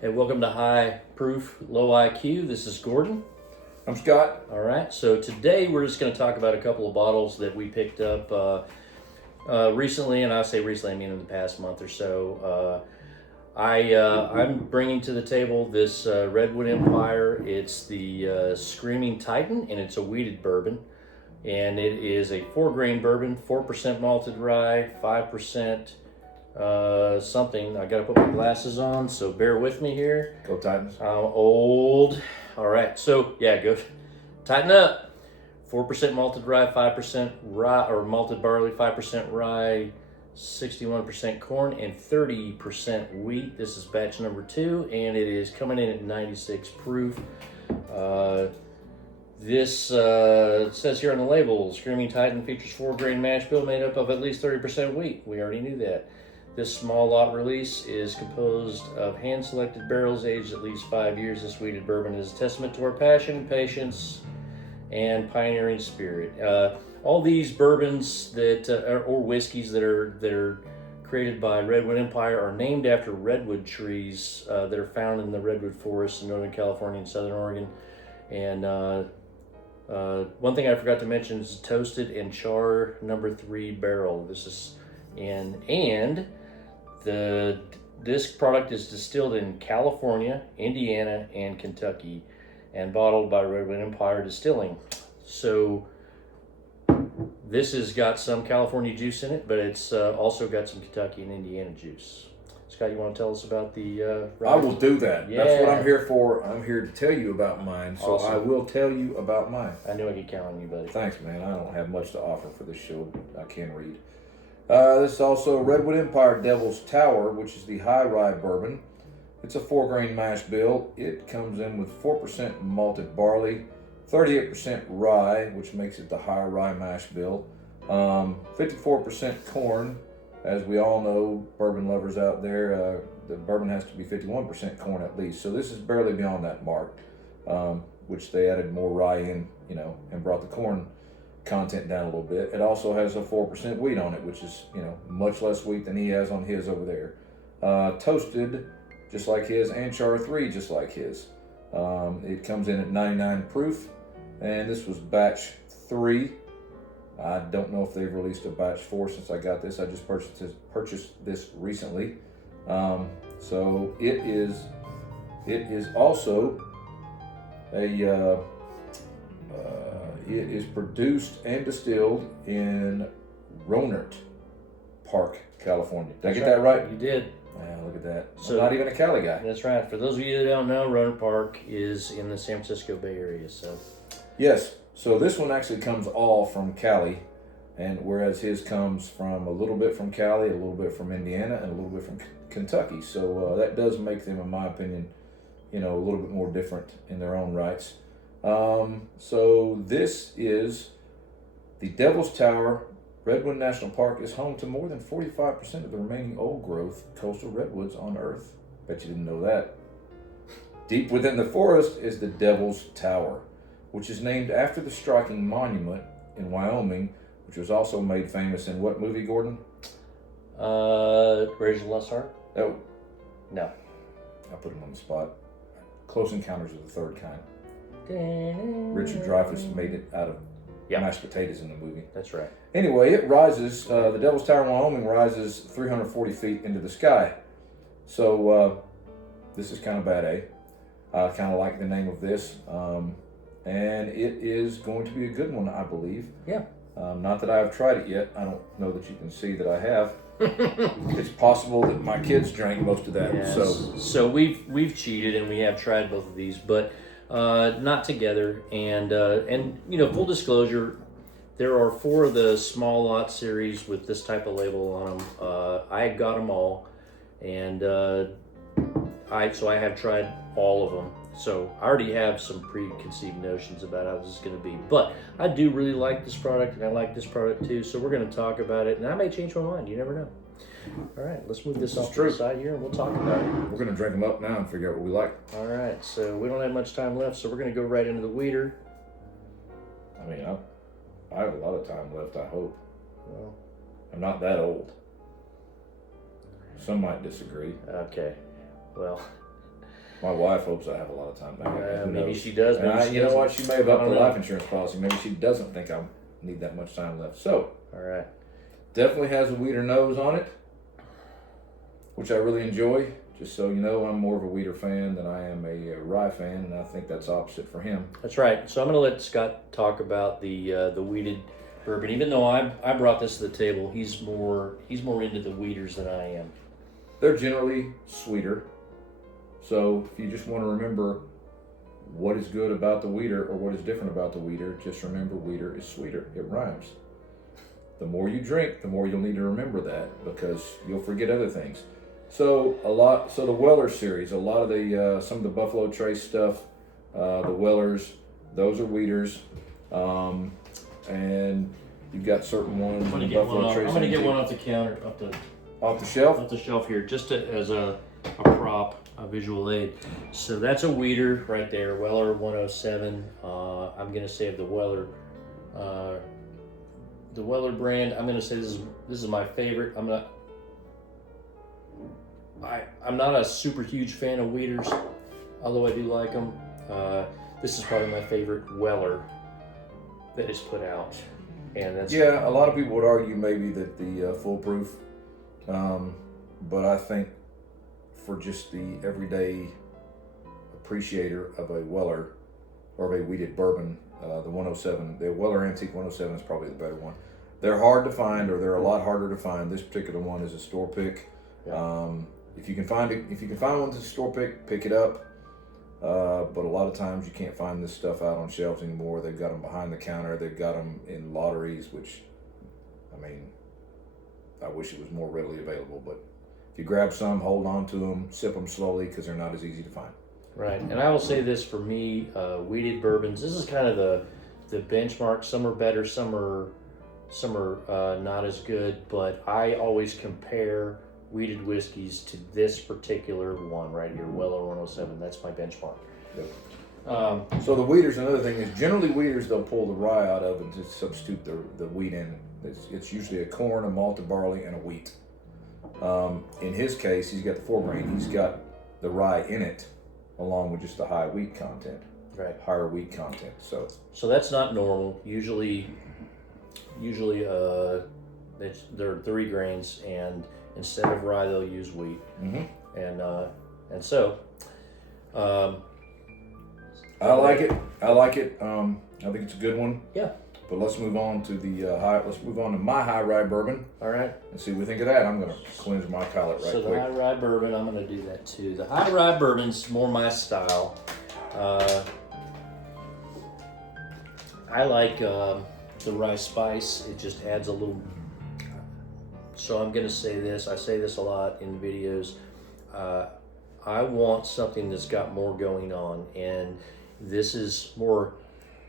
Hey, welcome to High Proof, Low IQ. This is Gordon. I'm Scott. All right, so today we're just going to talk about a couple of bottles that we picked up recently, and I say recently, I mean in the past month or so. I'm bringing to the table this Redwood Empire. It's the Screaming Titan, and it's a wheated bourbon. And it is a 4-grain bourbon, 4% malted rye, 5% something. I gotta put my glasses on, so bear with me here. Go Titans. I'm old. All right, so yeah, go tighten up. 4% malted rye, 5% rye, or malted barley, 5% rye, 61% corn, and 30% wheat. This is batch number 2, and it is coming in at 96 proof. This says here on the label, Screaming Titan features 4-grain mash bill made up of at least 30% wheat. We already knew that. This small lot release is composed of hand-selected barrels aged at least 5 years. This wheated bourbon is a testament to our passion, patience, and pioneering spirit. All these bourbons that or whiskeys that are created by Redwood Empire are named after redwood trees that are found in the redwood forests in Northern California and Southern Oregon. And one thing I forgot to mention is toasted and char number 3 barrel. This is this product is distilled in California, Indiana, and Kentucky, and bottled by Redwood Empire Distilling. So this has got some California juice in it, but it's also got some Kentucky and Indiana juice. Scott, you want to tell us about the I will do that. Yeah. That's what I'm here for. I'm here to tell you about mine, so Awesome. I will tell you about mine. I knew I could count on you, buddy. Thanks, man. I don't have much to offer for this show. I can read. This is also Redwood Empire Devil's Tower, which is the high rye bourbon. It's a 4-grain mash bill. It comes in with 4% malted barley, 38% rye, which makes it the high rye mash bill, 54% corn. As we all know, bourbon lovers out there, the bourbon has to be 51% corn at least. So this is barely beyond that mark, which they added more rye in, and brought the corn content down a little bit. It also has a 4% wheat on it, which is, much less wheat than he has on his over there. Toasted, just like his, and char 3, just like his. It comes in at 99 proof, and this was batch 3. I don't know if they've released a batch 4 since I got this. I just purchased this recently. So it is also it is produced and distilled in Rohnert Park, California. Did I get that right? You did. Yeah, look at that. So- I'm not even a Cali guy. That's right. For those of you that don't know, Rohnert Park is in the San Francisco Bay Area. So Yes. So this one actually comes all from Cali, and whereas his comes from a little bit from Cali, a little bit from Indiana, and a little bit from Kentucky. So that does make them, in my opinion, a little bit more different in their own rights. So this is the Devil's Tower. Redwood National Park is home to more than 45% of the remaining old-growth coastal redwoods on Earth. Bet you didn't know that. Deep within the forest is the Devil's Tower, which is named after the striking monument in Wyoming, which was also made famous in what movie, Gordon? Raiders of the Lost Ark? Oh, No. I put him on the spot. Close Encounters of the Third Kind. Richard Dreyfuss made it out of mashed potatoes in the movie. That's right. Anyway, it rises, the Devil's Tower in Wyoming rises 340 feet into the sky. So this is kind of bad, eh? I kind of like the name of this. And it is going to be a good one, I believe. Yeah. Not that I have tried it yet. I don't know that you can see that I have. It's possible that my kids drank most of that. Yes. So we've cheated and we have tried both of these, but not together. And full disclosure, there are 4 of the small lot series with this type of label on them. I got them all, and I have tried all of them. So I already have some preconceived notions about how this is going to be. But I do really like this product, and I like this product too. So we're going to talk about it, and I may change my mind. You never know. All right, let's move this off to the side here, and we'll talk about it. we're going to drink them up now and figure out what we like. All right, so we don't have much time left, so we're going to go right into the weeder. I mean, I have a lot of time left, I hope. Well, I'm not that old. Some might disagree. okay. Well, My wife hopes I have a lot of time back. Maybe she does. And Maybe she you know doesn't. what? She may have upped I the don't know. life insurance policy. Maybe she doesn't think I need that much time left. So, All right. definitely has a Weeder nose on it, which I really enjoy. Just so you know, I'm more of a Weeder fan than I am a rye fan, and I think that's opposite for him. That's right. So I'm going to let Scott talk about the wheated bourbon. Even though I brought this to the table, he's more into the wheaters than I am. They're generally sweeter. So if you just want to remember what is good about the Weeder or what is different about the Weeder, just remember Weeder is sweeter. It rhymes. The more you drink, the more you'll need to remember that, because you'll forget other things. So the Weller series, a lot of the some of the Buffalo Trace stuff, the Wellers, those are Weeders, and you've got certain ones. I'm gonna get one off the counter, off the shelf. Off the shelf here, just as a prop, a visual aid. So that's a Weeder right there, Weller 107. I'm gonna say of the Weller brand, I'm gonna say this is my favorite. I'm not a super huge fan of Weeders, although I do like them. This is probably my favorite Weller that is put out, and that's a lot of people would argue maybe that the foolproof, but I think for just the everyday appreciator of a Weller or of a wheated bourbon, the 107, the Weller Antique 107 is probably the better one. They're hard to find, or they're a lot harder to find. This particular one is a store pick. Yeah. If you can find one that's a store pick it up. But a lot of times you can't find this stuff out on shelves anymore. They've got them behind the counter. They've got them in lotteries, which, I mean, I wish it was more readily available. But if you grab some, hold on to them, sip them slowly, because they're not as easy to find. Right, and I will say this for me, wheated bourbons. This is kind of the benchmark. Some are better, some are not as good. But I always compare wheated whiskeys to this particular one right here, Weller 107. That's my benchmark. Yep. So the wheaters, another thing is generally wheaters they'll pull the rye out of and just substitute the wheat in. It's usually a corn, a malted barley, and a wheat. In his case, he's got the 4 grain. He's got the rye in it, along with just the high wheat content. Right. Higher wheat content. So that's not normal. Usually they're 3 grains, and instead of rye they'll use wheat. Mm-hmm. And so I like it. I think it's a good one. Yeah. But let's move on to let's move on to my high rye bourbon. All right. And see what we think of that. I'm going to cleanse my palate right quick. So the high rye bourbon, I'm going to do that too. The high rye bourbon's more my style. I like the rye spice. It just adds a little. So I'm going to say this. I say this a lot in videos. I want something that's got more going on, and this is more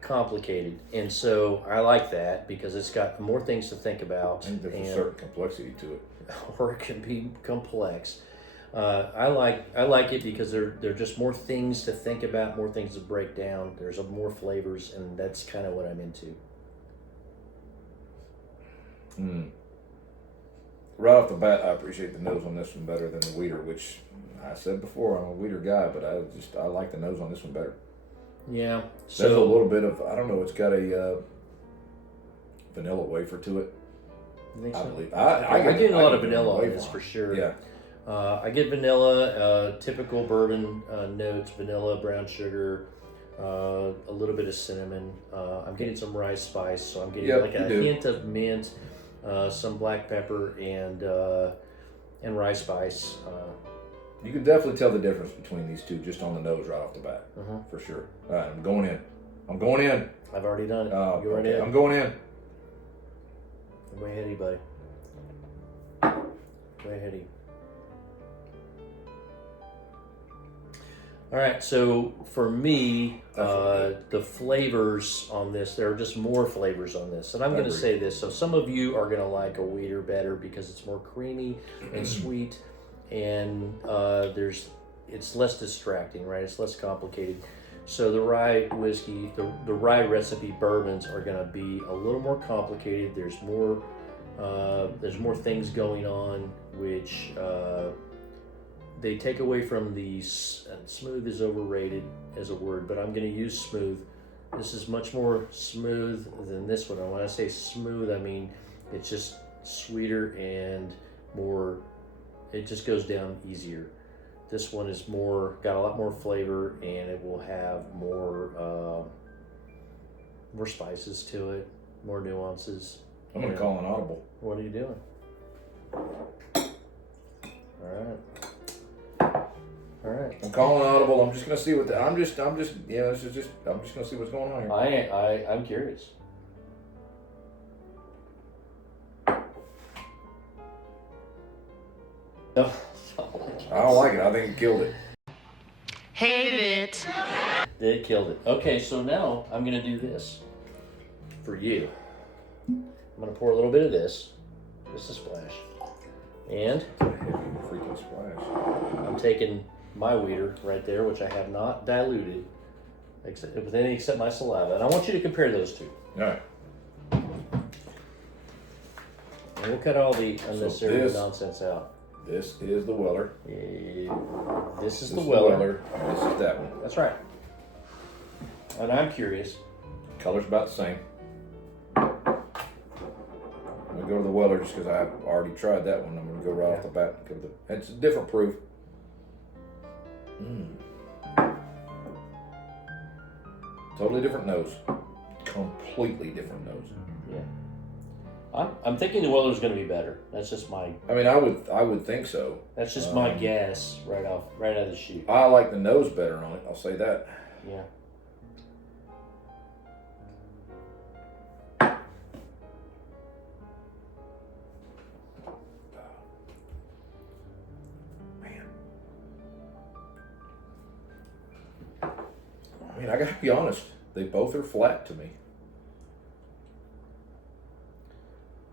complicated, and so I like that because it's got more things to think about. And there's a certain complexity to it, or it can be complex. I like it because there are just more things to think about, more things to break down. There's more flavors, and that's kind of what I'm into. Right off the bat, I appreciate the nose on this one better than the wheater, which I said before, I'm a wheater guy, but I like the nose on this one better. Yeah. There's a little bit of, I don't know, it's got a vanilla wafer to it. You think I so? believe. I get a lot of vanilla on this for sure. Yeah. I get vanilla, typical bourbon notes, vanilla, brown sugar, a little bit of cinnamon. I'm getting some rice spice, so I'm getting hint of mint, some black pepper, and rice spice. You can definitely tell the difference between these two just on the nose right off the bat, for sure. All right, I'm going in. I've already done it. Go right ahead. I'm going in. Way ahead of you, buddy. Way ahead of you. All right, so for me, the flavors on this, there are just more flavors on this. And I'm going to say this. So some of you are going to like a wheater better because it's more creamy and sweet. And it's less distracting, right? It's less complicated. So the rye whiskey, the rye recipe bourbons are going to be a little more complicated. There's more things going on, which they take away from the smooth is overrated as a word, but I'm going to use smooth. This is much more smooth than this one. And when I say smooth, I mean it's just sweeter and more, it just goes down easier. This one is got a lot more flavor, and it will have more spices to it, more nuances. I'm going to call an audible. What are you doing? All right. I'm calling audible. I'm just going to see what I'm just going to see what's going on here. I'm curious. No, I don't like it. I think it killed it. Hate it. It killed it. Okay, so now I'm going to do this for you. I'm going to pour a little bit of this, just a splash. And Heavy freaking splash. I'm taking my weeder right there, which I have not diluted with any except my saliva. And I want you to compare those two. All right. And we'll cut all the unnecessary nonsense out. This is the Weller. This is the Weller. This is that one. That's right. And I'm curious. Color's about the same. I'm going to go to the Weller just because I've already tried that one. I'm going to go right off the bat. It's a different proof. Totally different nose. Completely different nose. Yeah. I'm thinking the Weller's going to be better. That's just my. I mean, I would think so. That's just my guess right out of the chute. I like the nose better on it. I'll say that. Yeah. Man. I mean, I gotta be honest. They both are flat to me.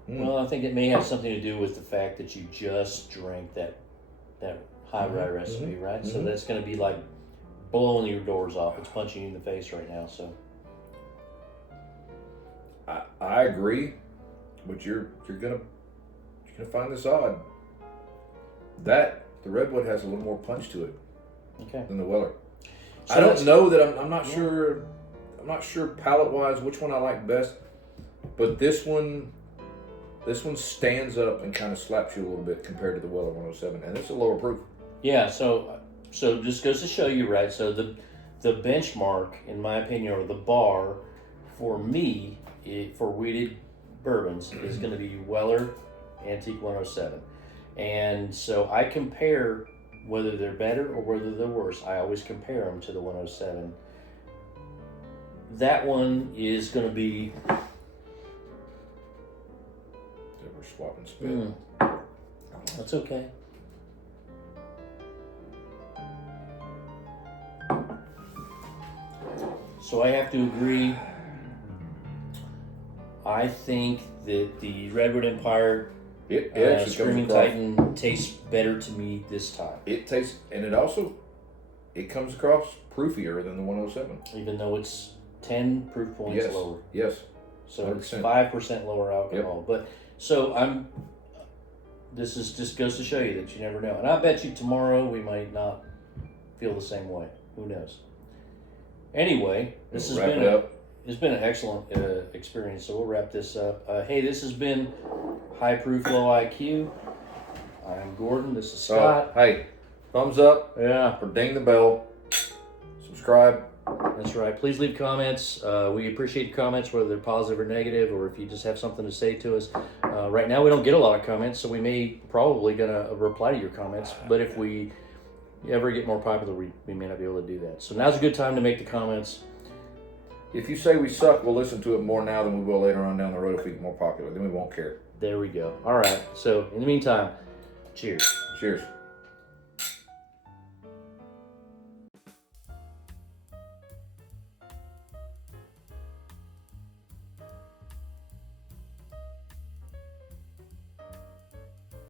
Well, I think it may have something to do with the fact that you just drank that high rye recipe, right? So that's going to be like blowing your doors off. It's punching you in the face right now. So I agree, but you're gonna find this odd. That the Redwood has a little more punch to it than the Weller. So I don't know that I'm not sure. I'm not sure palate wise which one I like best, but this one stands up and kind of slaps you a little bit compared to the Weller 107, and it's a lower proof. Yeah, so just goes to show you, right? So the benchmark, in my opinion, or the bar for me for wheated bourbons is going to be Weller Antique 107, and so I compare whether they're better or whether they're worse. I always compare them to the 107. That one is going to be. We're swapping spit. That's okay. So I have to agree. I think that the Redwood Empire It actually Screaming Titan tastes better to me this time. It tastes, and it comes across proofier than the 107. Even though it's 10 proof points lower. Yes. So 100%. it's 5% lower alcohol. Yep. But so this is just goes to show you that you never know. And I bet you tomorrow we might not feel the same way. Who knows? Anyway, it's been an excellent experience. So we'll wrap this up. Hey, this has been High Proof Low IQ. I'm Gordon. This is Scott. Hey, thumbs up. Yeah. Or ding the bell. Subscribe. That's right. Please leave comments. We appreciate your comments, whether they're positive or negative, or if you just have something to say to us. Right now, we don't get a lot of comments, so we may probably gonna reply to your comments. But if we ever get more popular, we may not be able to do that. So now's a good time to make the comments. If you say we suck, we'll listen to it more now than we will later on down the road if we get more popular. Then we won't care. There we go. All right. So in the meantime, cheers. Cheers.